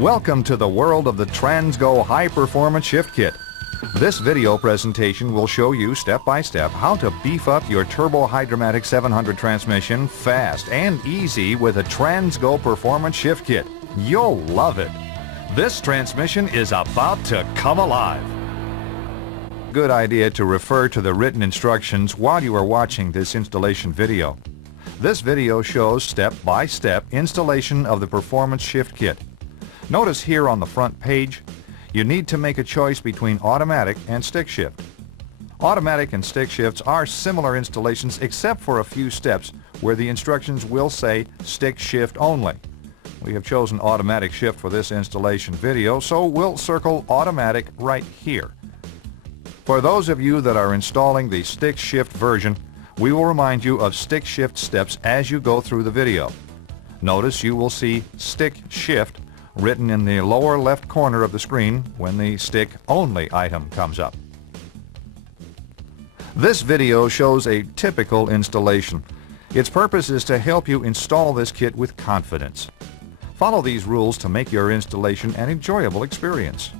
Welcome to the world of the TransGo High Performance Shift Kit. This video presentation will show you step by step how to beef up your Turbo Hydromatic 700 transmission fast and easy with a TransGo Performance Shift Kit. You'll love it. This transmission is about to come alive. Good idea to refer to the written instructions while you are watching this installation video. This video shows step-by-step installation of the Performance Shift Kit. Notice here on the front page, you need to make a choice between automatic and stick shift. Automatic and stick shifts are similar installations except for a few steps where the instructions will say stick shift only. We have chosen automatic shift for this installation video, so we'll circle automatic right here. For those of you that are installing the stick shift version, we will remind you of stick shift steps as you go through the video. Notice you will see stick shift written in the lower left corner of the screen when the stick only item comes up. This video shows a typical installation. Its purpose is to help you install this kit with confidence. Follow these rules to make your installation an enjoyable experience.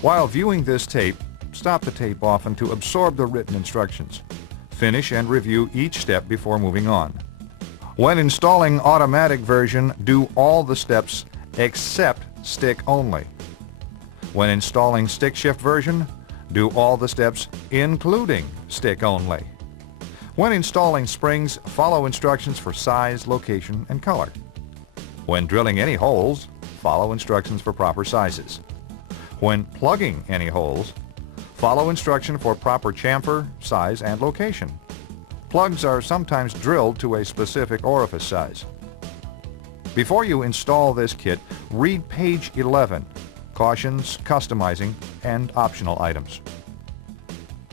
While viewing this tape, stop the tape often to absorb the written instructions. Finish and review each step before moving on. When installing automatic version, do all the steps except stick only. When installing stick shift version, do all the steps including stick only. When installing springs, follow instructions for size, location, and color. When drilling any holes, follow instructions for proper sizes. When plugging any holes, follow instruction for proper chamfer, size, and location. Plugs are sometimes drilled to a specific orifice size. Before you install this kit, read page 11, Cautions, Customizing, and Optional Items.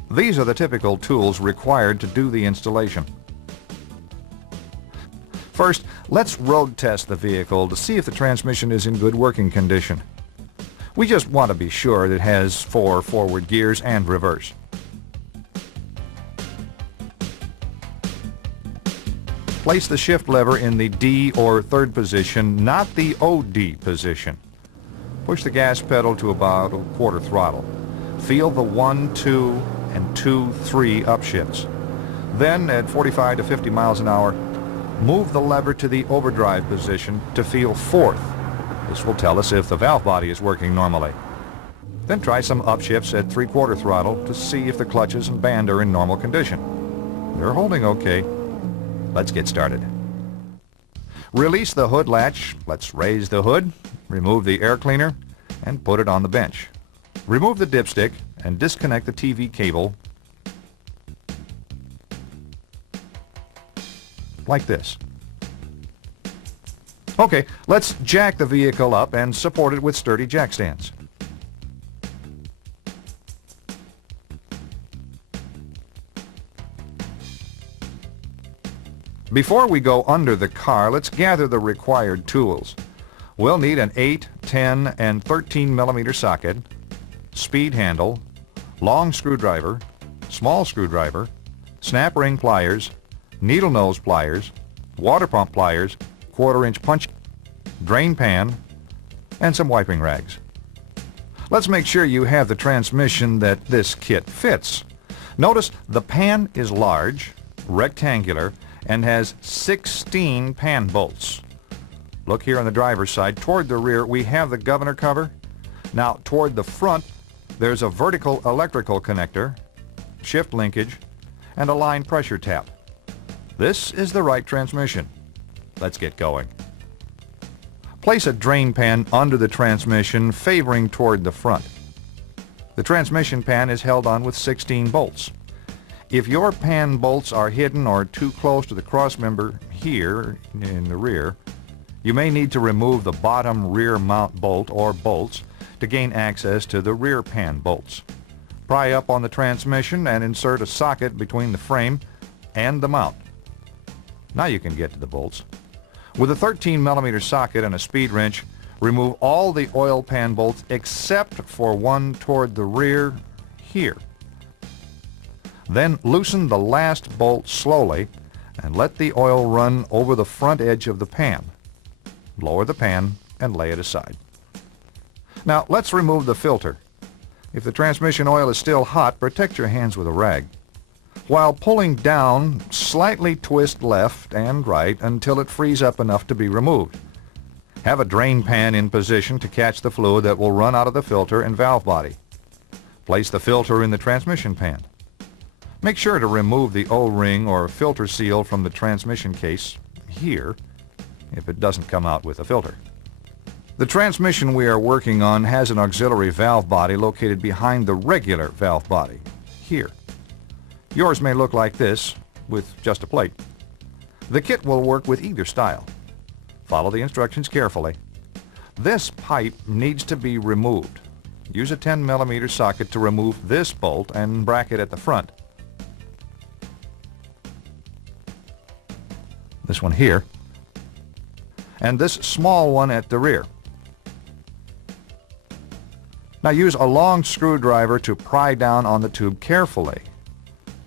These are the typical tools required to do the installation. First, let's road test the vehicle to see if the transmission is in good working condition. We just want to be sure that it has 4 forward gears and reverse. Place the shift lever in the D or third position, not the OD position. Push the gas pedal to about a quarter throttle. Feel the 1, 2, and 2, 3 upshifts. Then, at 45 to 50 miles an hour, move the lever to the overdrive position to feel 4th. This will tell us if the valve body is working normally. Then try some upshifts at 3/4 throttle to see if the clutches and band are in normal condition. They're holding okay. Let's get started. Release the hood latch. Let's raise the hood, remove the air cleaner, and put it on the bench. Remove the dipstick and disconnect the TV cable like this. Okay, let's jack the vehicle up and support it with sturdy jack stands. Before we go under the car, let's gather the required tools. We'll need an 8, 10, and 13 millimeter socket, speed handle, long screwdriver, small screwdriver, snap ring pliers, needle nose pliers, water pump pliers, 1/4-inch punch, drain pan, and some wiping rags. Let's make sure you have the transmission that this kit fits. Notice the pan is large, rectangular, and has 16 pan bolts. Look here on the driver's side. Toward the rear, we have the governor cover. Now, toward the front, there's a vertical electrical connector, shift linkage, and a line pressure tap. This is the right transmission. Let's get going. Place a drain pan under the transmission, favoring toward the front. The transmission pan is held on with 16 bolts. If your pan bolts are hidden or too close to the crossmember here in the rear, you may need to remove the bottom rear mount bolt or bolts to gain access to the rear pan bolts. Pry up on the transmission and insert a socket between the frame and the mount. Now you can get to the bolts. With a 13 millimeter socket and a speed wrench, remove all the oil pan bolts except for one toward the rear here. Then loosen the last bolt slowly and let the oil run over the front edge of the pan. Lower the pan and lay it aside. Now let's remove the filter. If the transmission oil is still hot, protect your hands with a rag. While pulling down, slightly twist left and right until it frees up enough to be removed. Have a drain pan in position to catch the fluid that will run out of the filter and valve body. Place the filter in the transmission pan. Make sure to remove the O-ring or filter seal from the transmission case here if it doesn't come out with a filter. The transmission we are working on has an auxiliary valve body located behind the regular valve body, here. Yours may look like this, with just a plate. The kit will work with either style. Follow the instructions carefully. This pipe needs to be removed. Use a 10mm socket to remove this bolt and bracket at the front. This one here. And this small one at the rear. Now use a long screwdriver to pry down on the tube carefully.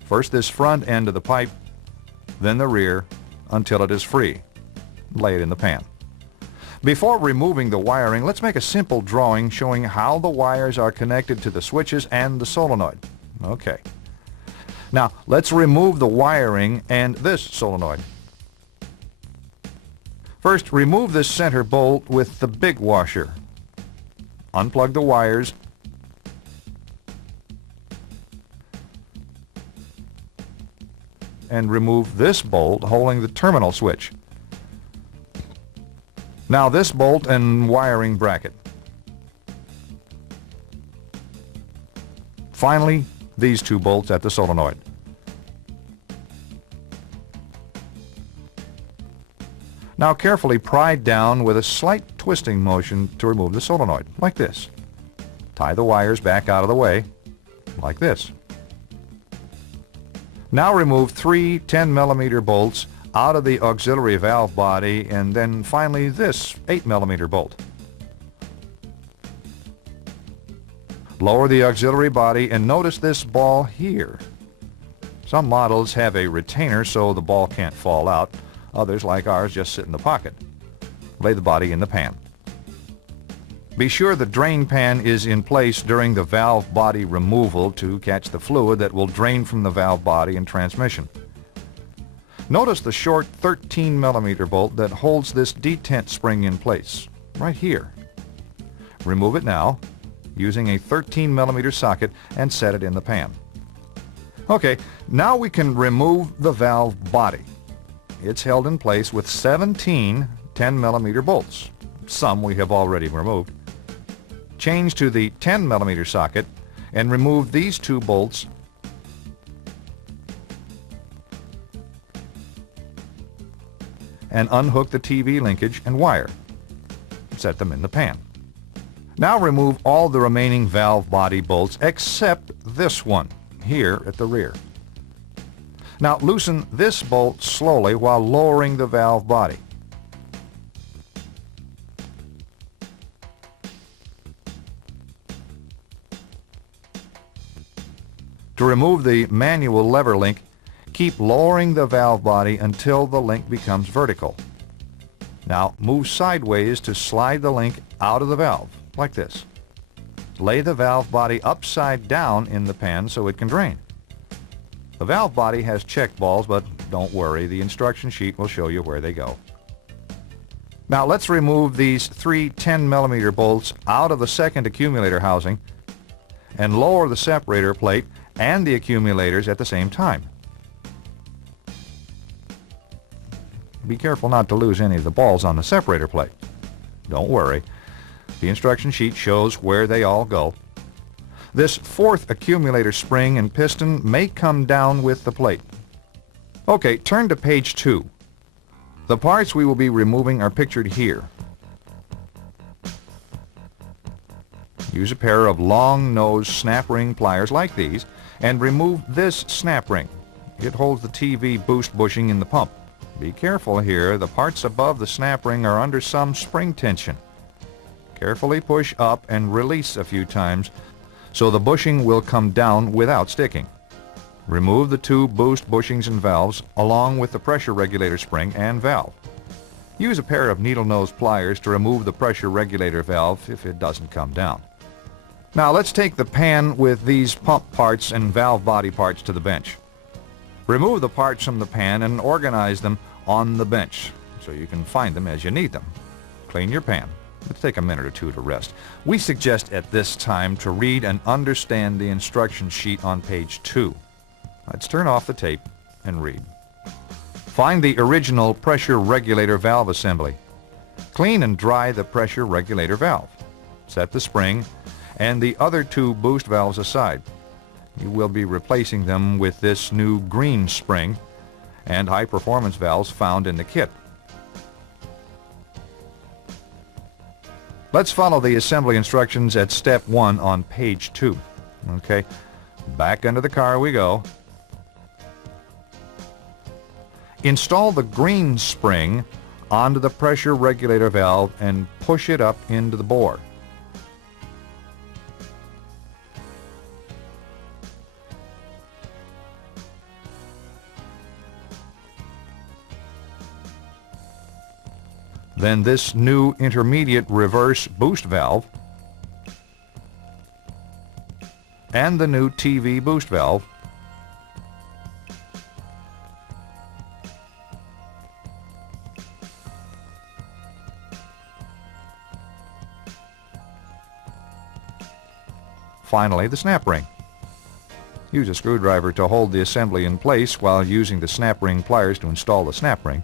First this front end of the pipe, then the rear, until it is free. Lay it in the pan. Before removing the wiring, let's make a simple drawing showing how the wires are connected to the switches and the solenoid. Okay. Now let's remove the wiring and this solenoid. First, remove this center bolt with the big washer. Unplug the wires and remove this bolt holding the terminal switch. Now this bolt and wiring bracket. Finally, these two bolts at the solenoid. Now carefully pry down with a slight twisting motion to remove the solenoid, like this. Tie the wires back out of the way, like this. Now remove three 10mm bolts out of the auxiliary valve body, and then finally this 8mm bolt. Lower the auxiliary body and notice this ball here. Some models have a retainer so the ball can't fall out. Others, like ours, just sit in the pocket. Lay the body in the pan. Be sure the drain pan is in place during the valve body removal to catch the fluid that will drain from the valve body and transmission. Notice the short 13mm bolt that holds this detent spring in place, right here. Remove it now, using a 13mm socket, and set it in the pan. Okay, now we can remove the valve body. It's held in place with 17 10mm bolts. Some we have already removed. Change to the 10mm socket and remove these two bolts and unhook the TV linkage and wire. Set them in the pan. Now remove all the remaining valve body bolts except this one here at the rear. Now loosen this bolt slowly while lowering the valve body. To remove the manual lever link, keep lowering the valve body until the link becomes vertical. Now move sideways to slide the link out of the valve, like this. Lay the valve body upside down in the pan so it can drain. The valve body has check balls, but don't worry, the instruction sheet will show you where they go. Now let's remove these three 10mm bolts out of the second accumulator housing and lower the separator plate and the accumulators at the same time. Be careful not to lose any of the balls on the separator plate. Don't worry, the instruction sheet shows where they all go. This fourth accumulator spring and piston may come down with the plate. Okay, turn to page 2. The parts we will be removing are pictured here. Use a pair of long-nosed snap ring pliers like these and remove this snap ring. It holds the TV boost bushing in the pump. Be careful here, the parts above the snap ring are under some spring tension. Carefully push up and release a few times so the bushing will come down without sticking. Remove the two boost bushings and valves along with the pressure regulator spring and valve. Use a pair of needle nose pliers to remove the pressure regulator valve if it doesn't come down. Now let's take the pan with these pump parts and valve body parts to the bench. Remove the parts from the pan and organize them on the bench so you can find them as you need them. Clean your pan. Let's take a minute or two to rest. We suggest at this time to read and understand the instruction sheet on page 2. Let's turn off the tape and read. Find the original pressure regulator valve assembly. Clean and dry the pressure regulator valve. Set the spring and the other 2 boost valves aside. You will be replacing them with this new green spring and high-performance valves found in the kit. Let's follow the assembly instructions at step 1 on page 2. Okay, back under the car we go. Install the green spring onto the pressure regulator valve and push it up into the bore. Then this new intermediate reverse boost valve and the new TV boost valve. Finally, the snap ring. Use a screwdriver to hold the assembly in place while using the snap ring pliers to install the snap ring.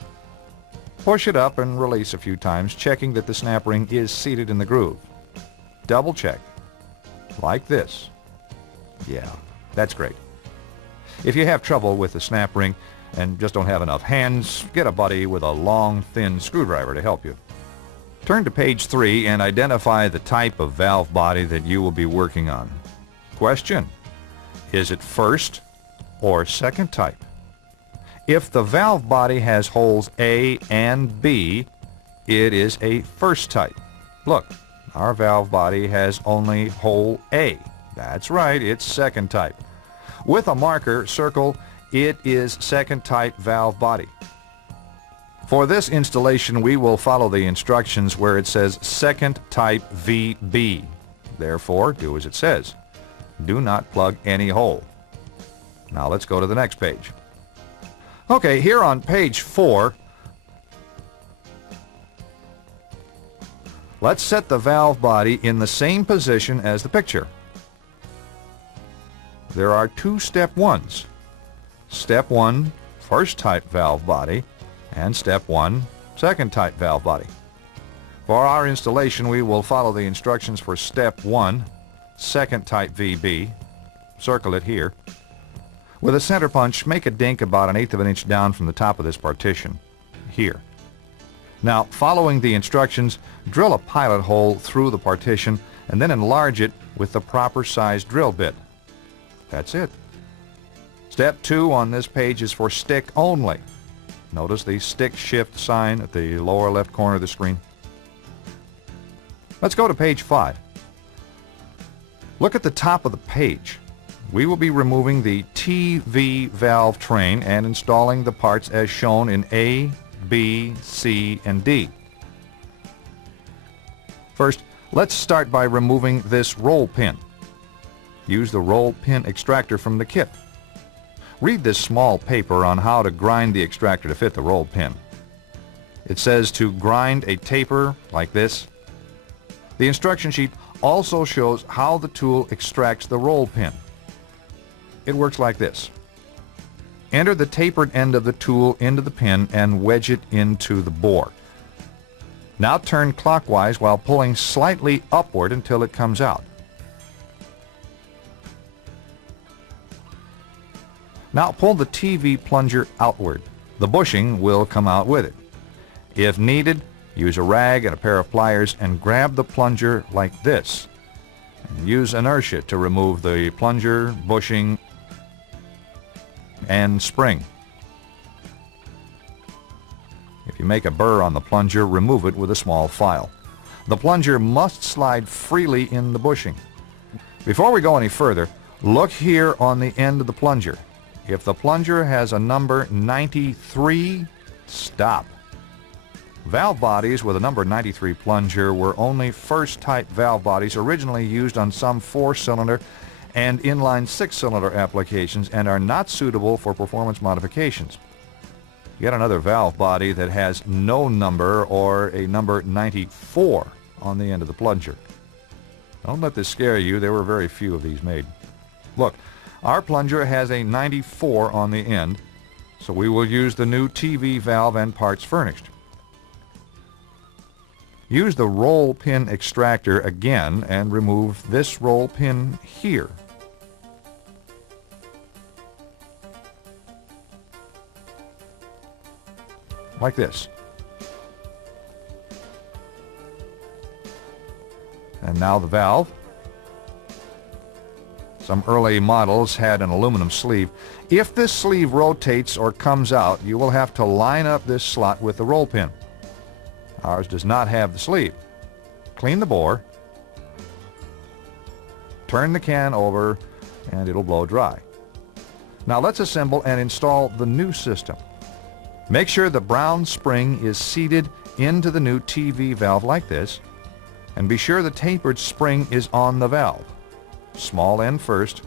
Push it up and release a few times, checking that the snap ring is seated in the groove. Double check. Like this. Yeah, that's great. If you have trouble with the snap ring and just don't have enough hands, get a buddy with a long, thin screwdriver to help you. Turn to page 3 and identify the type of valve body that you will be working on. Question: is it first or second type? If the valve body has holes A and B, it is a first type. Look, our valve body has only hole A. That's right, it's second type. With a marker, circle, it is second type valve body. For this installation, we will follow the instructions where it says second type VB. Therefore, do as it says. Do not plug any hole. Now let's go to the next page. Okay, here on page 4, let's set the valve body in the same position as the picture. There are 2 step 1s. Step 1, first type valve body, and step 1, second type valve body. For our installation, we will follow the instructions for step 1, second type VB. Circle it here. With a center punch, make a dink about 1/8 of an inch down from the top of this partition, here. Now, following the instructions, drill a pilot hole through the partition and then enlarge it with the proper size drill bit. That's it. Step 2 on this page is for stick only. Notice the stick shift sign at the lower left corner of the screen. Let's go to page 5. Look at the top of the page. We will be removing the TV valve train and installing the parts as shown in A, B, C, and D. First, let's start by removing this roll pin. Use the roll pin extractor from the kit. Read this small paper on how to grind the extractor to fit the roll pin. It says to grind a taper like this. The instruction sheet also shows how the tool extracts the roll pin. It works like this. Enter the tapered end of the tool into the pin and wedge it into the bore. Now turn clockwise while pulling slightly upward until it comes out. Now pull the TV plunger outward. The bushing will come out with it. If needed, use a rag and a pair of pliers and grab the plunger like this. And use inertia to remove the plunger, bushing, and spring. If you make a burr on the plunger, remove it with a small file. The plunger must slide freely in the bushing. Before we go any further, look here on the end of the plunger. If the plunger has a number 93, stop. Valve bodies with a number 93 plunger were only first-type valve bodies originally used on some 4-cylinder and inline 6-cylinder applications and are not suitable for performance modifications. Yet another valve body that has no number or a number 94 on the end of the plunger. Don't let this scare you. There were very few of these made. Look, our plunger has a 94 on the end, so we will use the new TV valve and parts furnished. Use the roll pin extractor again and remove this roll pin here. Like this. And now the valve. Some early models had an aluminum sleeve. If this sleeve rotates or comes out, you will have to line up this slot with the roll pin. Ours does not have the sleeve. Clean the bore, turn the can over, and it'll blow dry. Now let's assemble and install the new system. Make sure the brown spring is seated into the new TV valve like this, and be sure the tapered spring is on the valve. Small end first.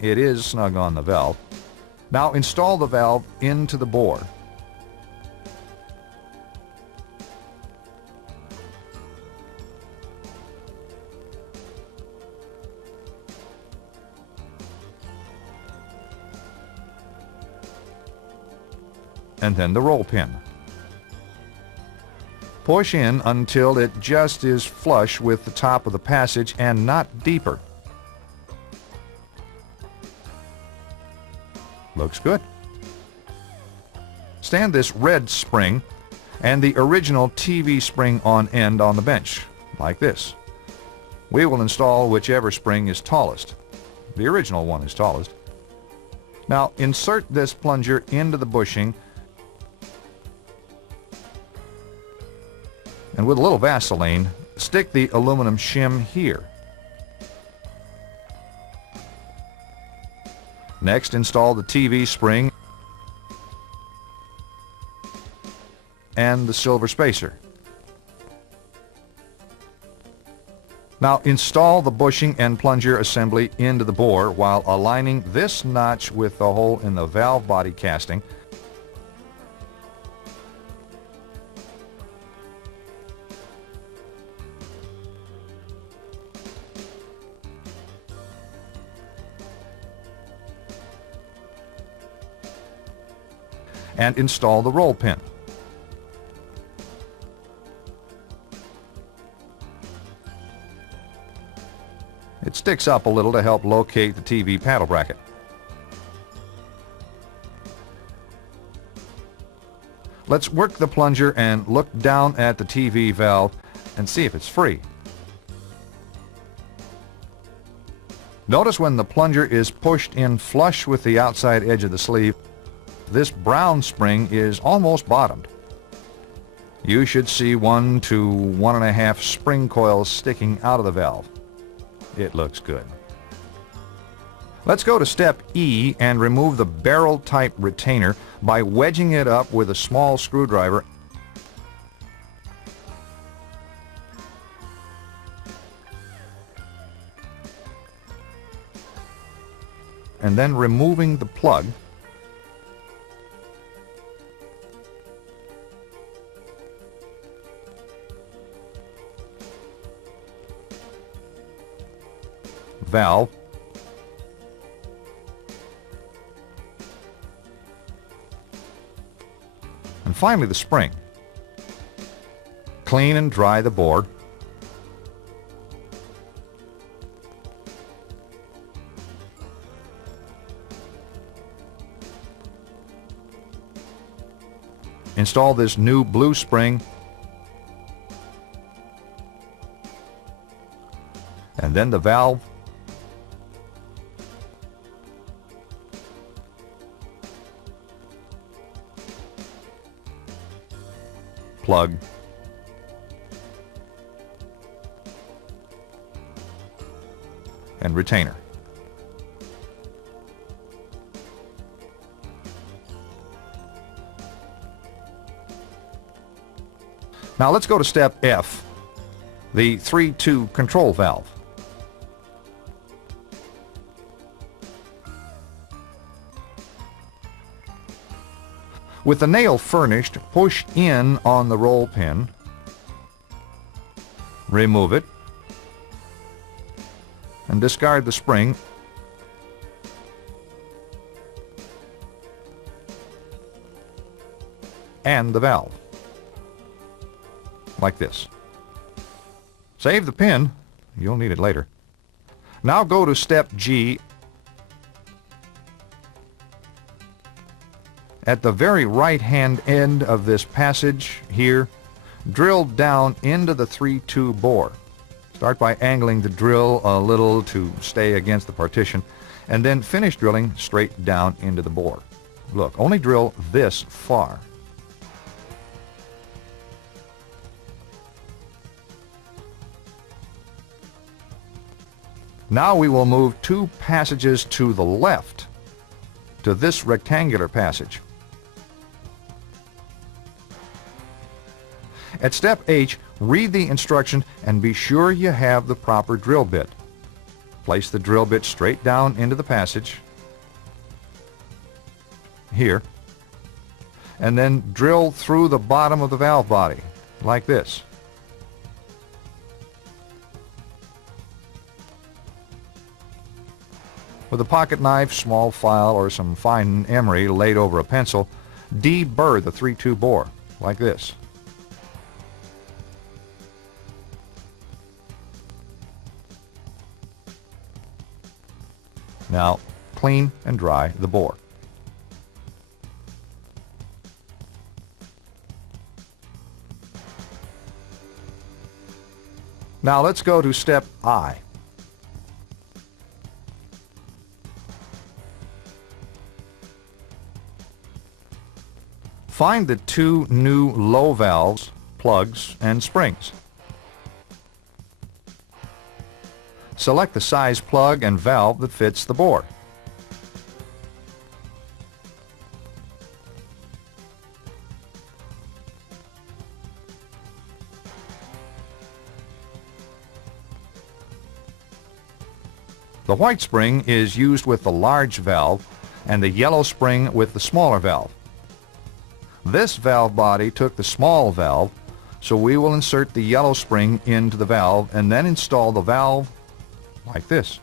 It is snug on the valve. Now install the valve into the bore. And then the roll pin. Push in until it just is flush with the top of the passage and not deeper. Looks good. Stand this red spring and the original TV spring on end on the bench, like this. We will install whichever spring is tallest. The original one is tallest. Now insert this plunger into the bushing and with a little Vaseline, stick the aluminum shim here. Next, install the TV spring and the silver spacer. Now install the bushing and plunger assembly into the bore while aligning this notch with the hole in the valve body casting. And install the roll pin. It sticks up a little to help locate the TV paddle bracket. Let's work the plunger and look down at the TV valve and see if it's free. Notice when the plunger is pushed in flush with the outside edge of the sleeve, this brown spring is almost bottomed. You should see 1 to 1.5 spring coils sticking out of the valve. It looks good. Let's go to step E and remove the barrel type retainer by wedging it up with a small screwdriver. And then removing the plug. Valve, and finally the spring. Clean and dry the bore. Install this new blue spring and then the valve, plug, and retainer. Now let's go to step F, the 3-2 control valve. With the nail furnished, push in on the roll pin, remove it, and discard the spring and the valve, like this. Save the pin, you'll need it later. Now go to step G. At the very right-hand end of this passage here, drill down into the 3-2 bore. Start by angling the drill a little to stay against the partition, and then finish drilling straight down into the bore. Look, only drill this far. Now we will move 2 passages to the left to this rectangular passage. At step H, read the instruction and be sure you have the proper drill bit. Place the drill bit straight down into the passage, here, and then drill through the bottom of the valve body, like this. With a pocket knife, small file, or some fine emery laid over a pencil, deburr the 3-2 bore, like this. Now, clean and dry the bore. Now let's go to step I. Find the 2 new low valves, plugs, and springs. Select the size plug and valve that fits the bore. The white spring is used with the large valve and the yellow spring with the smaller valve. This valve body took the small valve, so we will insert the yellow spring into the valve and then install the valve like this.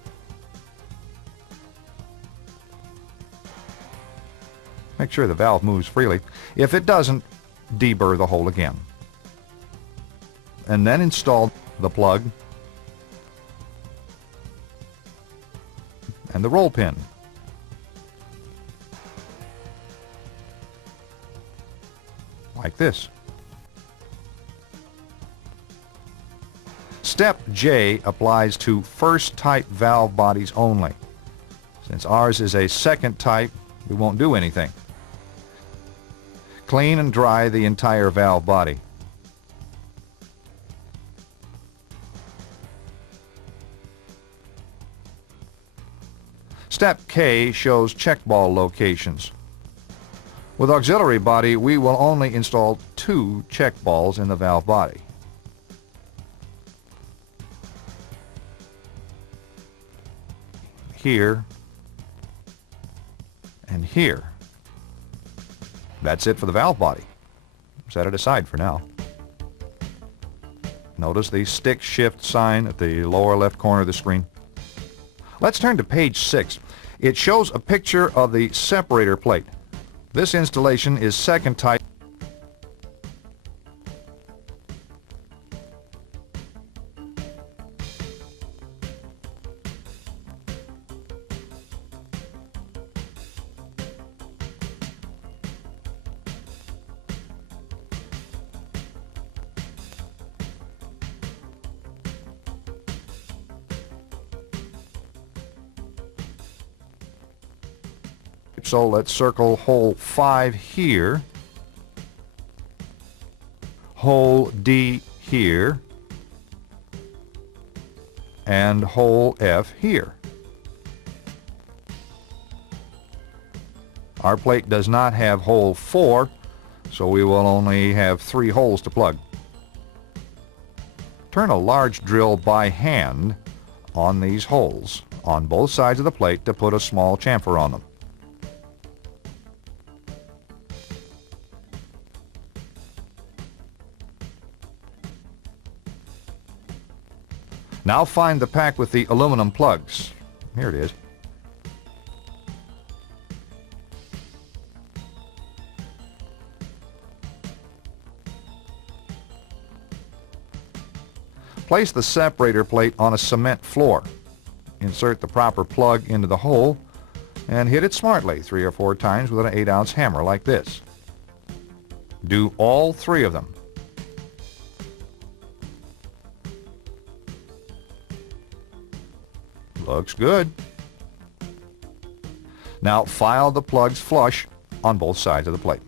Make sure the valve moves freely. If it doesn't, deburr the hole again. And then install the plug and the roll pin. Like this. Step J applies to first type valve bodies only. Since ours is a second type, we won't do anything. Clean and dry the entire valve body. Step K shows checkball locations. With auxiliary body, we will only install 2 checkballs in the valve body. Here and here. That's it for the valve body. Set it aside for now. Notice the stick shift sign at the lower left corner of the screen. Let's turn to page 6. It shows a picture of the separator plate. This installation is second type. So let's circle hole 5 here, hole D here, and hole F here. Our plate does not have hole 4, so we will only have 3 holes to plug. Turn a large drill by hand on these holes on both sides of the plate to put a small chamfer on them. Now find the pack with the aluminum plugs. Here it is. Place the separator plate on a cement floor. Insert the proper plug into the hole and hit it smartly 3 or 4 times with an 8-ounce hammer like this. Do all 3 of them. Looks good. Now file the plugs flush on both sides of the plate.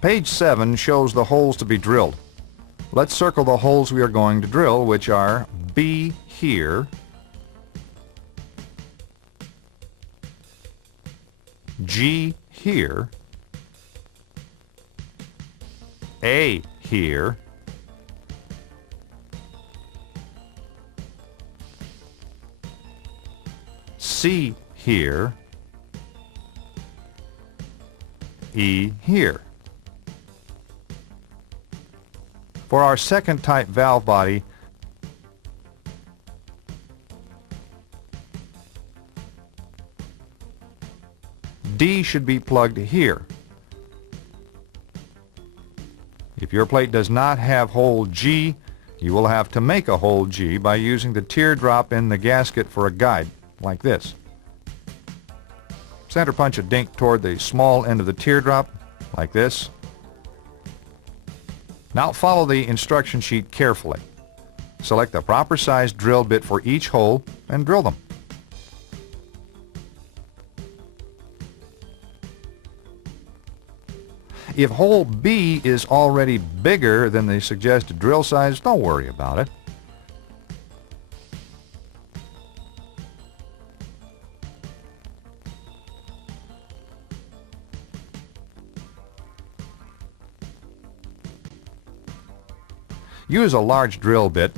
Page 7 shows the holes to be drilled. Let's circle the holes we are going to drill, which are B here, G here, A here, C here, E here. For our second type valve body, D should be plugged here. If your plate does not have hole G, you will have to make a hole G by using the teardrop in the gasket for a guide, like this. Center punch a dink toward the small end of the teardrop, like this. Now follow the instruction sheet carefully. Select the proper size drill bit for each hole and drill them. If hole B is already bigger than the suggested drill size, don't worry about it. Use a large drill bit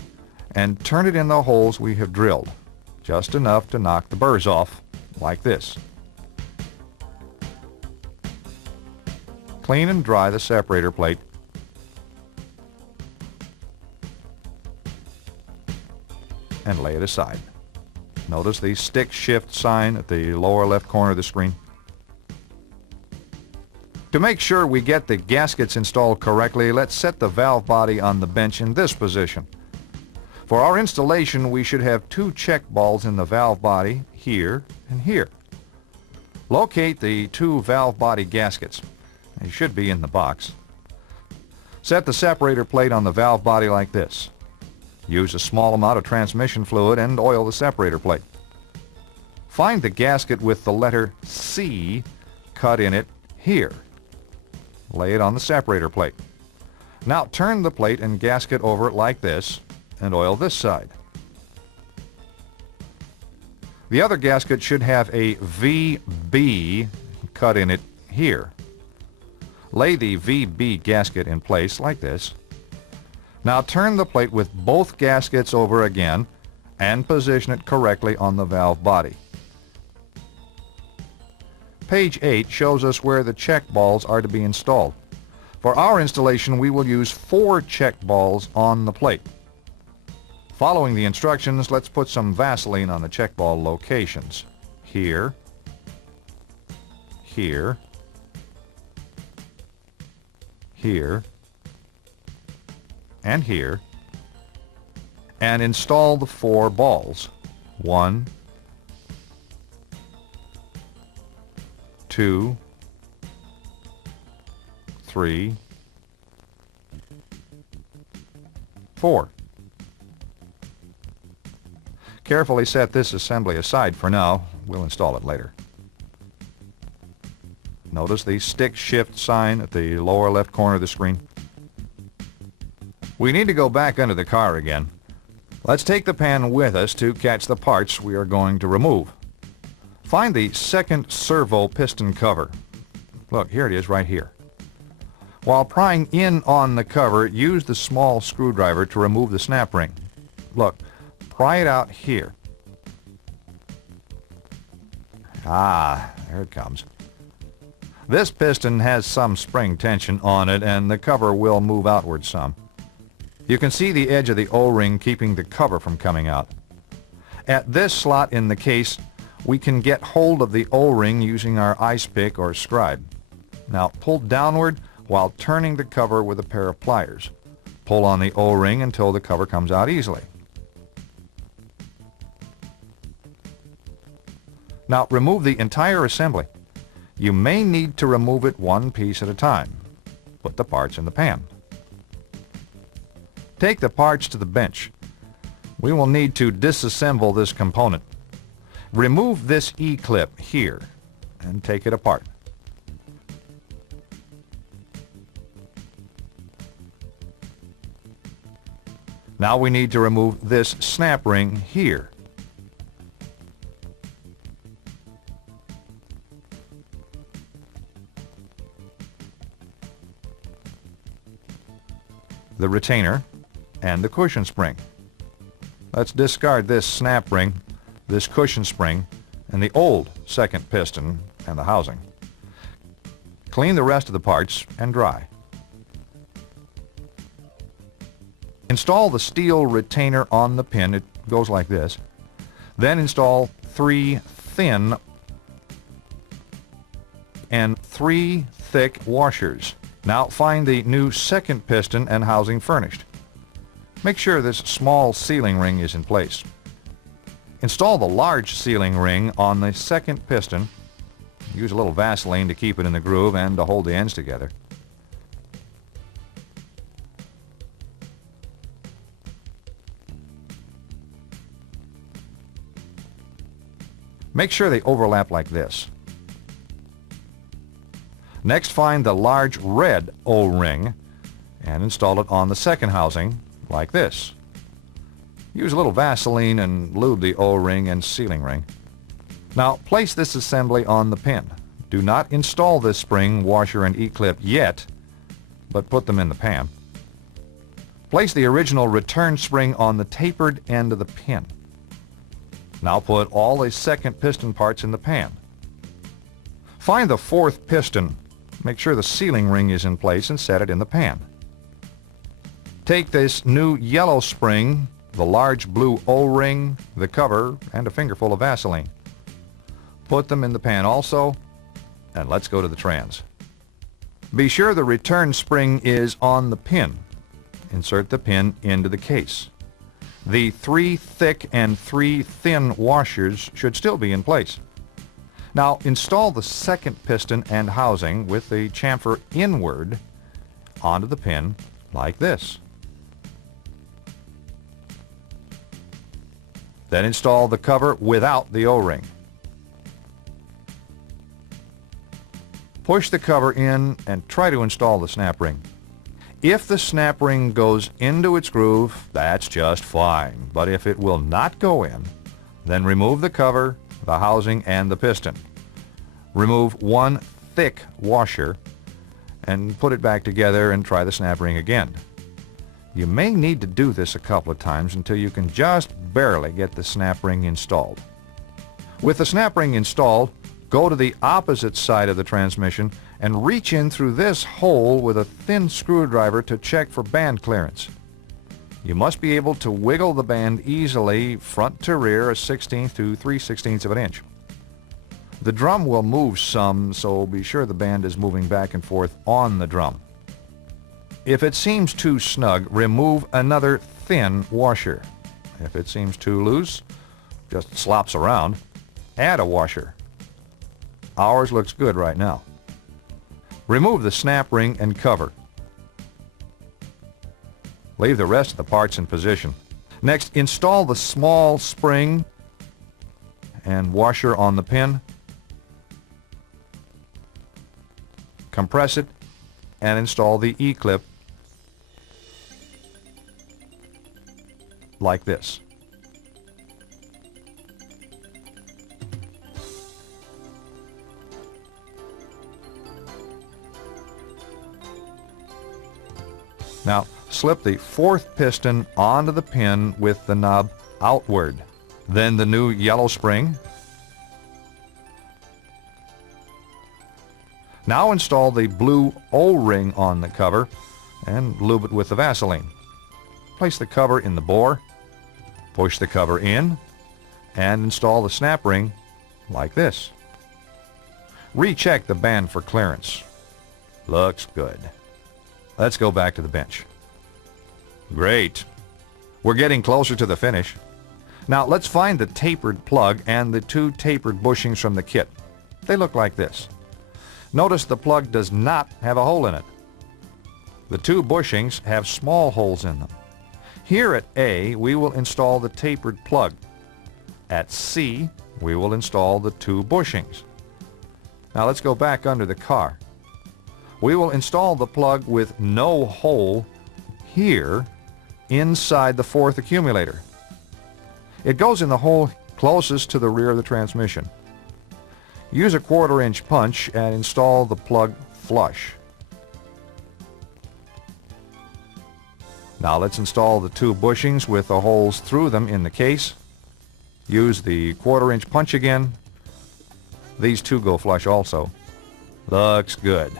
and turn it in the holes we have drilled, just enough to knock the burrs off, like this. Clean and dry the separator plate. And lay it aside. Notice the stick shift sign at the lower left corner of the screen. To make sure we get the gaskets installed correctly, let's set the valve body on the bench in this position. For our installation, we should have 2 check balls in the valve body, here and here. Locate the 2 valve body gaskets. They should be in the box. Set the separator plate on the valve body like this. Use a small amount of transmission fluid and oil the separator plate. Find the gasket with the letter C cut in it here. Lay it on the separator plate. Now turn the plate and gasket over it like this and oil this side. The other gasket should have a VB cut in it here. Lay the VB gasket in place like this. Now turn the plate with both gaskets over again and position it correctly on the valve body. Page 8 shows us where the check balls are to be installed. For our installation, we will use 4 check balls on the plate. Following the instructions, let's put some Vaseline on the check ball locations. Here, here, here, and here. And install the 4 balls. 1, 2, 3, 4. Carefully set this assembly aside for now. We'll install it later. Notice the stick shift sign at the lower left corner of the screen. We need to go back under the car again. Let's take the pan with us to catch the parts we are going to remove. Find the second servo piston cover. Look, here it is right here. While prying in on the cover, use the small screwdriver to remove the snap ring. Look, pry it out here. Ah, there it comes. This piston has some spring tension on it, and the cover will move outward some. You can see the edge of the O-ring keeping the cover from coming out. At this slot in the case, we can get hold of the O-ring using our ice pick or scribe. Now pull downward while turning the cover with a pair of pliers. Pull on the O-ring until the cover comes out easily. Now remove the entire assembly. You may need to remove it one piece at a time. Put the parts in the pan. Take the parts to the bench. We will need to disassemble this component. Remove this E-clip here and take it apart. Now we need to remove this snap ring here. The retainer and the cushion spring. Let's discard this snap ring, this cushion spring, and the old second piston and the housing. Clean the rest of the parts and dry. Install the steel retainer on the pin. It goes like this. Then install 3 thin and 3 thick washers. Now find the new second piston and housing furnished. Make sure this small sealing ring is in place. Install the large sealing ring on the second piston. Use a little Vaseline to keep it in the groove and to hold the ends together. Make sure they overlap like this. Next, find the large red O-ring and install it on the second housing like this. Use a little Vaseline and lube the O-ring and sealing ring. Now place this assembly on the pin. Do not install this spring, washer, and E-clip yet, but put them in the pan. Place the original return spring on the tapered end of the pin. Now put all the second piston parts in the pan. Find the fourth piston. Make sure the sealing ring is in place and set it in the pan. Take this new yellow spring, the large blue O-ring, the cover, and a fingerful of Vaseline. Put them in the pan also, and let's go to the trans. Be sure the return spring is on the pin. Insert the pin into the case. The 3 thick and 3 thin washers should still be in place. Now install the second piston and housing with the chamfer inward onto the pin like this. Then install the cover without the O-ring. Push the cover in and try to install the snap ring. If the snap ring goes into its groove, that's just fine. But if it will not go in, then remove the cover, the housing, and the piston. Remove 1 thick washer and put it back together and try the snap ring again. You may need to do this a couple of times until you can just barely get the snap ring installed. With the snap ring installed, go to the opposite side of the transmission and reach in through this hole with a thin screwdriver to check for band clearance. You must be able to wiggle the band easily front to rear 1/16 to 3/16 of an inch. The drum will move some, so be sure the band is moving back and forth on the drum. If it seems too snug, remove another thin washer. If it seems too loose, just slops around, add a washer. Ours looks good right now. Remove the snap ring and cover. Leave the rest of the parts in position. Next, install the small spring and washer on the pin. Compress it and install the E-clip. like this. Now, slip the fourth piston onto the pin with the knob outward. Then the new yellow spring. Now install the blue O-ring on the cover and lube it with the Vaseline. Place the cover in the bore, push the cover in, and install the snap ring like this. Recheck the band for clearance. Looks good. Let's go back to the bench. Great. We're getting closer to the finish. Now let's find the tapered plug and the two tapered bushings from the kit. They look like this. Notice the plug does not have a hole in it. The two bushings have small holes in them. Here at A, we will install the tapered plug. At C, we will install the two bushings. Now let's go back under the car. We will install the plug with no hole here inside the fourth accumulator. It goes in the hole closest to the rear of the transmission. Use a 1/4-inch punch and install the plug flush. Now let's install the two bushings with the holes through them in the case. Use the 1/4-inch punch again. These two go flush also. Looks good.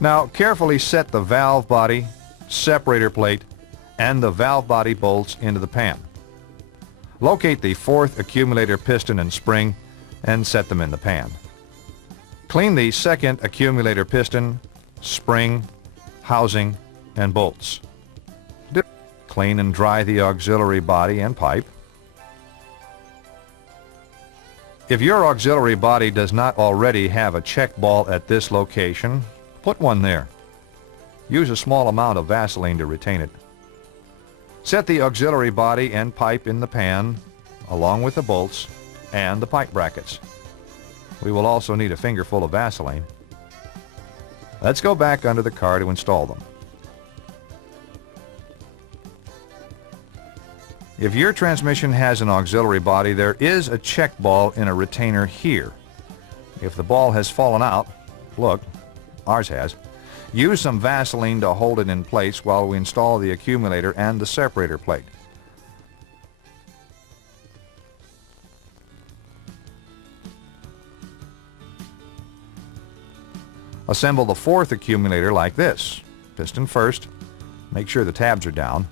Now carefully set the valve body, separator plate, and the valve body bolts into the pan. Locate the fourth accumulator piston and spring and set them in the pan. Clean the second accumulator piston, spring, housing, and bolts. Clean and dry the auxiliary body and pipe. If your auxiliary body does not already have a check ball at this location, put one there. Use a small amount of Vaseline to retain it. Set the auxiliary body and pipe in the pan, along with the bolts and the pipe brackets. We will also need a fingerful of Vaseline. Let's go back under the car to install them. If your transmission has an auxiliary body, there is a check ball in a retainer here. If the ball has fallen out, look, ours has, use some Vaseline to hold it in place while we install the accumulator and the separator plate. Assemble the fourth accumulator like this. Piston first. Make sure the tabs are down.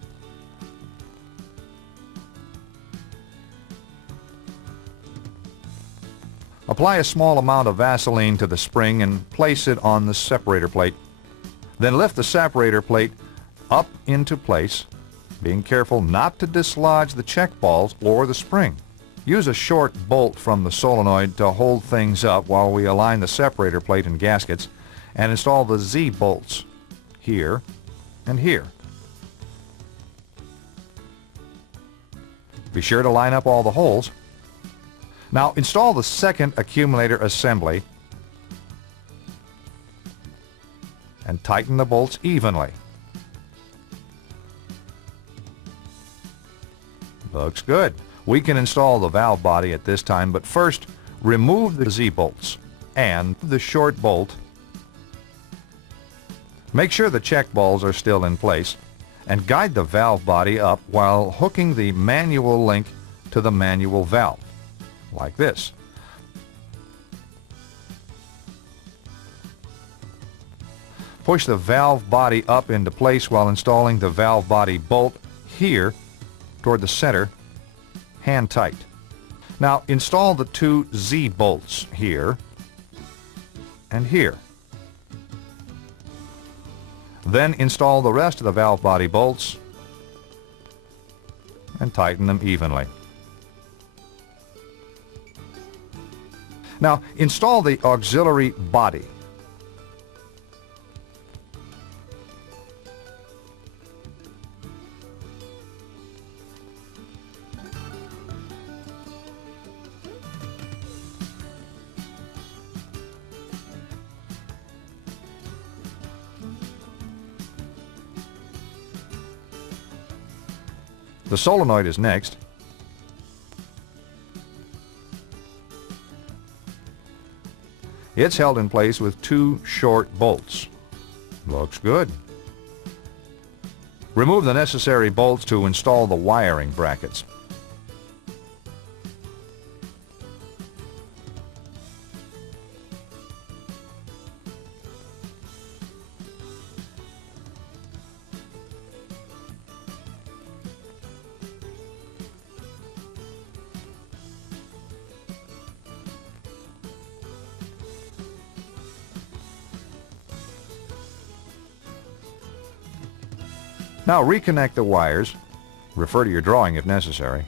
Apply a small amount of Vaseline to the spring and place it on the separator plate. Then lift the separator plate up into place, being careful not to dislodge the check balls or the spring. Use a short bolt from the solenoid to hold things up while we align the separator plate and gaskets and install the Z bolts here and here. Be sure to line up all the holes. Now install the second accumulator assembly and tighten the bolts evenly. Looks good. We can install the valve body at this time, but first remove the Z bolts and the short bolt. Make sure the check balls are still in place and guide the valve body up while hooking the manual link to the manual valve, like this. Push the valve body up into place while installing the valve body bolt here toward the center, hand tight. Now install the two Z bolts here and here. Then install the rest of the valve body bolts and tighten them evenly. Now install the auxiliary body. The solenoid is next. It's held in place with 2 short bolts. Looks good. Remove the necessary bolts to install the wiring brackets. Now reconnect the wires. Refer to your drawing if necessary.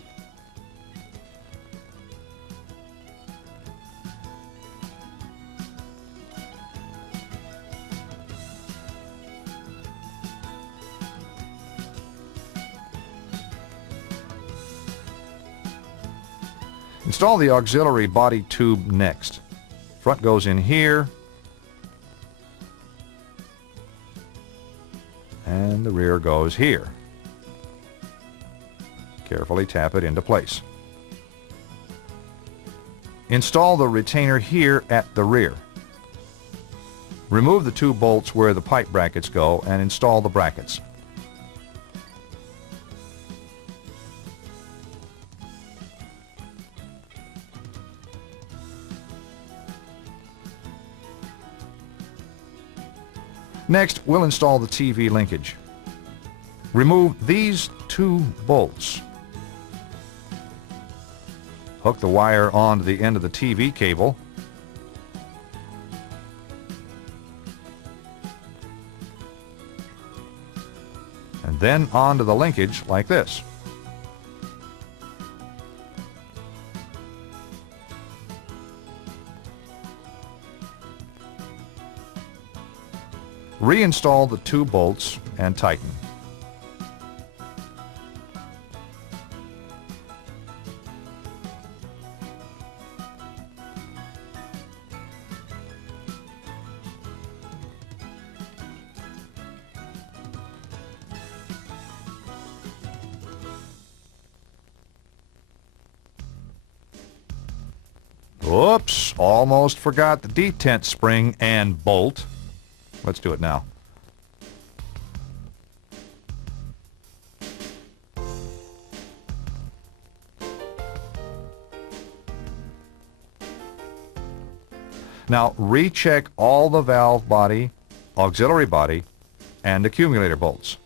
Install the auxiliary body tube next. Front goes in here, and the rear goes here. Carefully tap it into place. Install the retainer here at the rear. Remove the 2 bolts where the pipe brackets go and install the brackets. Next, we'll install the TV linkage. Remove these 2 bolts. Hook the wire onto the end of the TV cable. And then onto the linkage like this. Reinstall the 2 bolts and tighten. Oops, almost forgot the detent spring and bolt. Let's do it now. Now recheck all the valve body, auxiliary body, and accumulator bolts.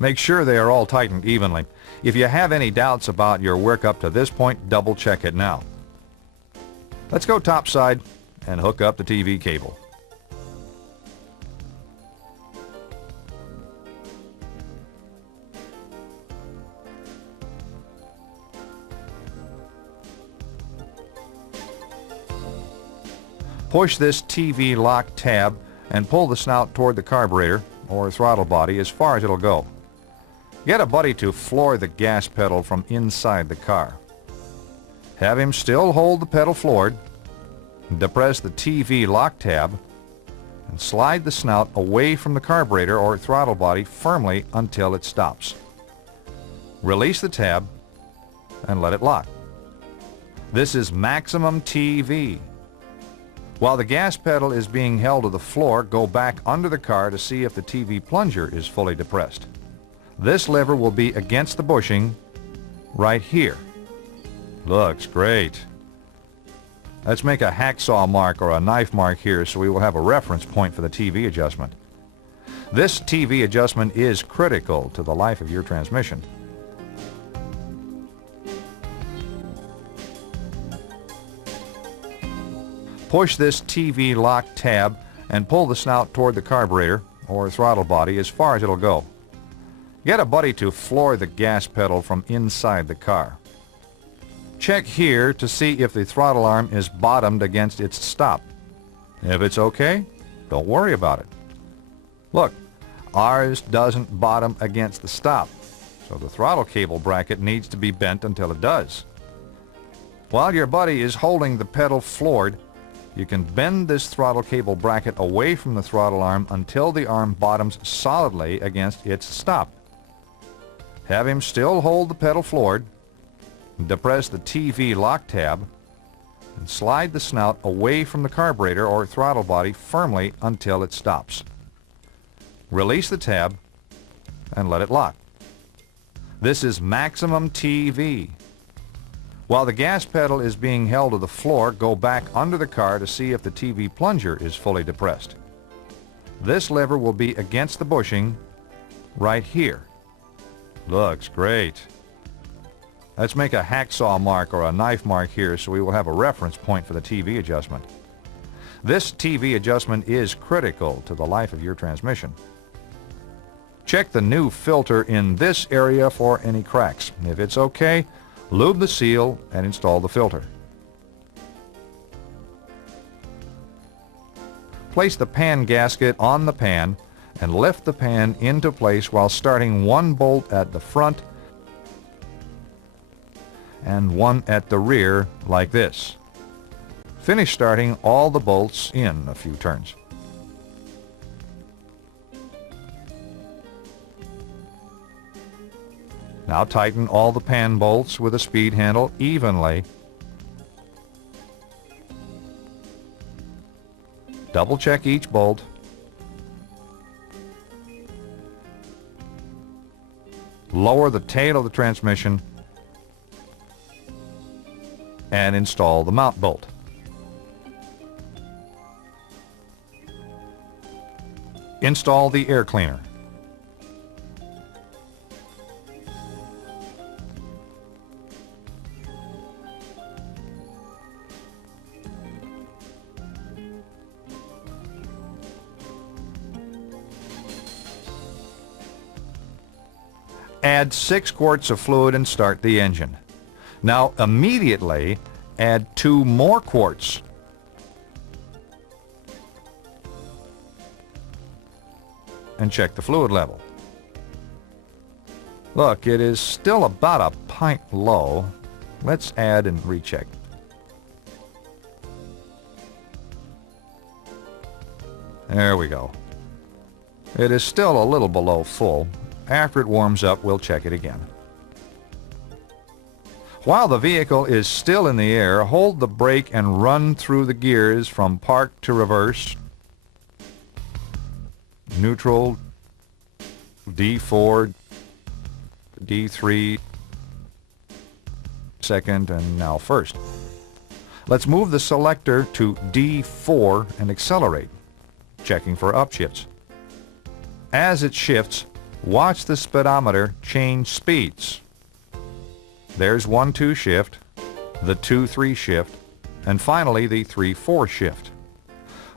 Make sure they are all tightened evenly. If you have any doubts about your work up to this point, double check it now. Let's go topside and hook up the TV cable. Push this TV lock tab and pull the snout toward the carburetor or throttle body as far as it'll go. Get a buddy to floor the gas pedal from inside the car. Have him still hold the pedal floored, depress the TV lock tab, and slide the snout away from the carburetor or throttle body firmly until it stops. Release the tab and let it lock. This is maximum TV. While the gas pedal is being held to the floor, go back under the car to see if the TV plunger is fully depressed. This lever will be against the bushing right here. Looks great. Let's make a hacksaw mark or a knife mark here so we will have a reference point for the TV adjustment. This TV adjustment is critical to the life of your transmission. Push this TV lock tab and pull the snout toward the carburetor or throttle body as far as it'll go. Get a buddy to floor the gas pedal from inside the car. Check here to see if the throttle arm is bottomed against its stop. If it's okay, don't worry about it. Look, ours doesn't bottom against the stop, so the throttle cable bracket needs to be bent until it does. While your buddy is holding the pedal floored, you can bend this throttle cable bracket away from the throttle arm until the arm bottoms solidly against its stop. Have him still hold the pedal floored. Depress the TV lock tab and slide the snout away from the carburetor or throttle body firmly until it stops. Release the tab and let it lock. This is maximum TV. While the gas pedal is being held to the floor, go back under the car to see if the TV plunger is fully depressed. This lever will be against the bushing right here. Looks great. Let's make a hacksaw mark or a knife mark here so we will have a reference point for the TV adjustment. This TV adjustment is critical to the life of your transmission. Check the new filter in this area for any cracks. If it's okay, lube the seal and install the filter. Place the pan gasket on the pan and lift the pan into place while starting one bolt at the front and one at the rear like this. Finish starting all the bolts in a few turns. Now tighten all the pan bolts with a speed handle evenly. Double check each bolt. Lower the tail of the transmission and install the mount bolt. Install the air cleaner. Add 6 quarts of fluid and start the engine. Now immediately add 2 more quarts. And check the fluid level. Look, it is still about a pint low. Let's add and recheck. There we go. It is still a little below full. After it warms up, we'll check it again. While the vehicle is still in the air, hold the brake and run through the gears from park to reverse, neutral, D4, D3, second, and now first. Let's move the selector to D4 and accelerate, checking for upshifts. As it shifts, watch the speedometer change speeds. There's 1-2 shift, the 2-3 shift, and finally the 3-4 shift.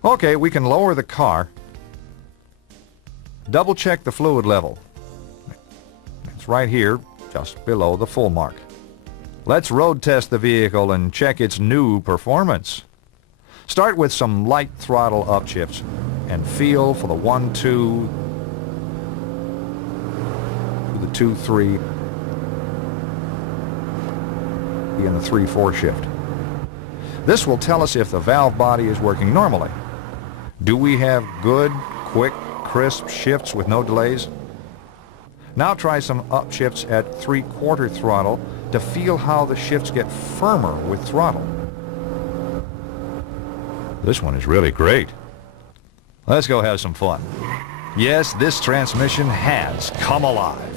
Okay, we can lower the car. Double check the fluid level. It's right here, just below the full mark. Let's road test the vehicle and check its new performance. Start with some light throttle upshifts and feel for the 1-2, the 2-3, and the 3-4 shift. This will tell us if the valve body is working normally. Do we have good, quick, crisp shifts with no delays? Now try some upshifts at 3/4 throttle to feel how the shifts get firmer with throttle. This one is really great. Let's go have some fun. Yes, this transmission has come alive.